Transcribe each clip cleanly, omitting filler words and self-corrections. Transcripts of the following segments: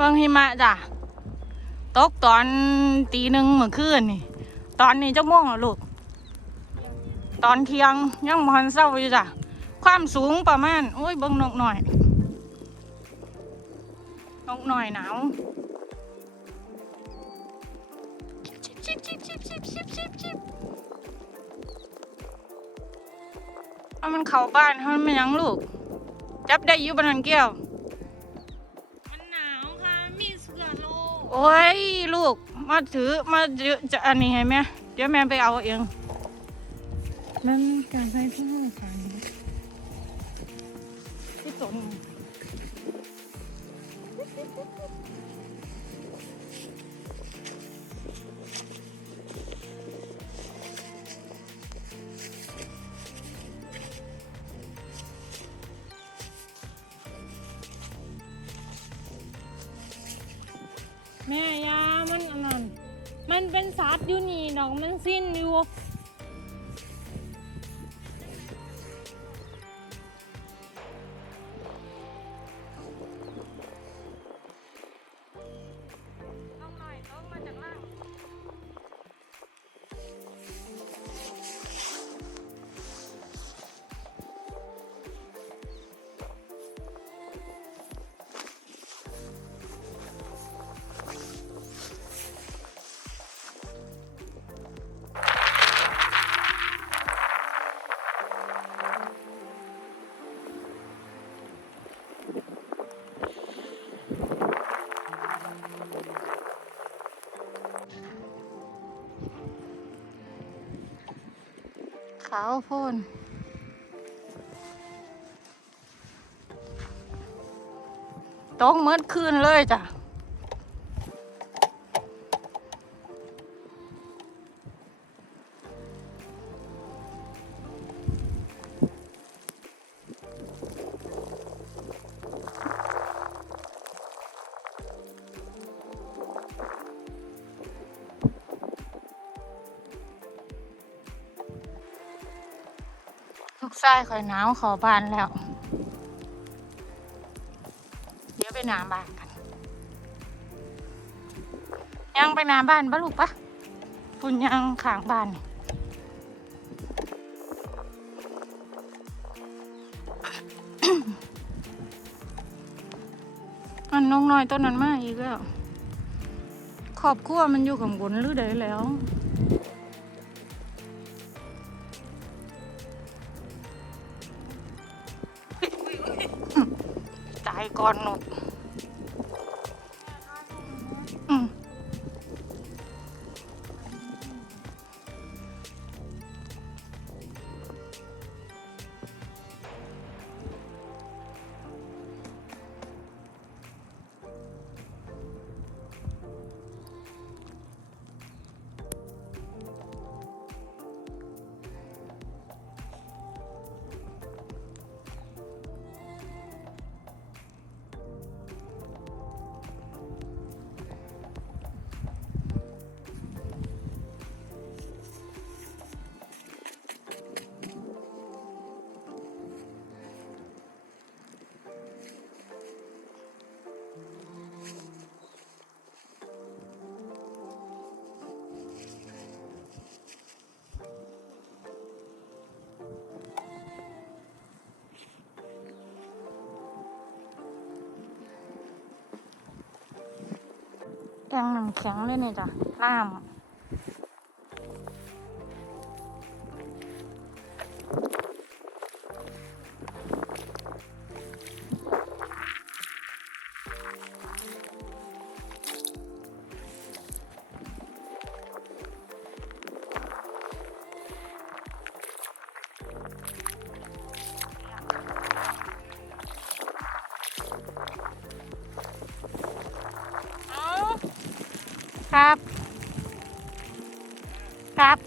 เบิ่งหิมะจ้ะตกตอนตีหนึ่งเมื่อคืนนี่ตอนนี้จะม่วงเหรอลูกตอนเที่ยงยังบ่ทันเช้าอยู่จ้ะความสูงประมาณโอ้ยเบิ่งนกหน่อยหนาวชิบเอามันเข้าบ้านมันไม่ยังลูกจับได้อยู่บนหันแก้วมันหนาวค่ะมีเสื้อโลโอ้ยลูกมาถือมาจะอันนี้ให้แม่เดี๋ยวแม่ไปเอาเองนั่นการใช้ที่ห้องขังที่ตรงแม่ยามันอันนั้นมันเป็นสัตว์อยู่นี่ดอกมันสิ้นอยู่ต้องหน่อยต้องมาจากล่างขาวโพนตกเมื่อคืนเลยจ้ะลูกชายข่อยหนาวขอบ้านแล้วเดี๋ยวไปหน้าบ้านกันยังไปหน้าบ้านปะลูกปะคุณยังข้างบ้านอันน้องน้อยต้นนั้นมาอีกแล้วครอบครัวมันอยู่กับบนหรือใดแล้วตายก่อนหนูแกงน้ำแข็งเลยนี่จ้ะน้ำครับครับ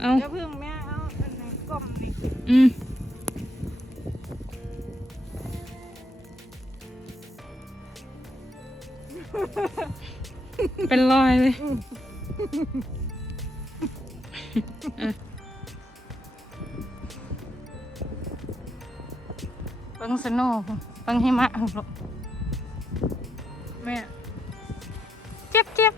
เอา อย่าพึ่งแม่เอาอันไหนกลมนี่ เป็นรอยเลยเบิ่งสโนว์เบิ่งหิมะลูกแม่เจ็บ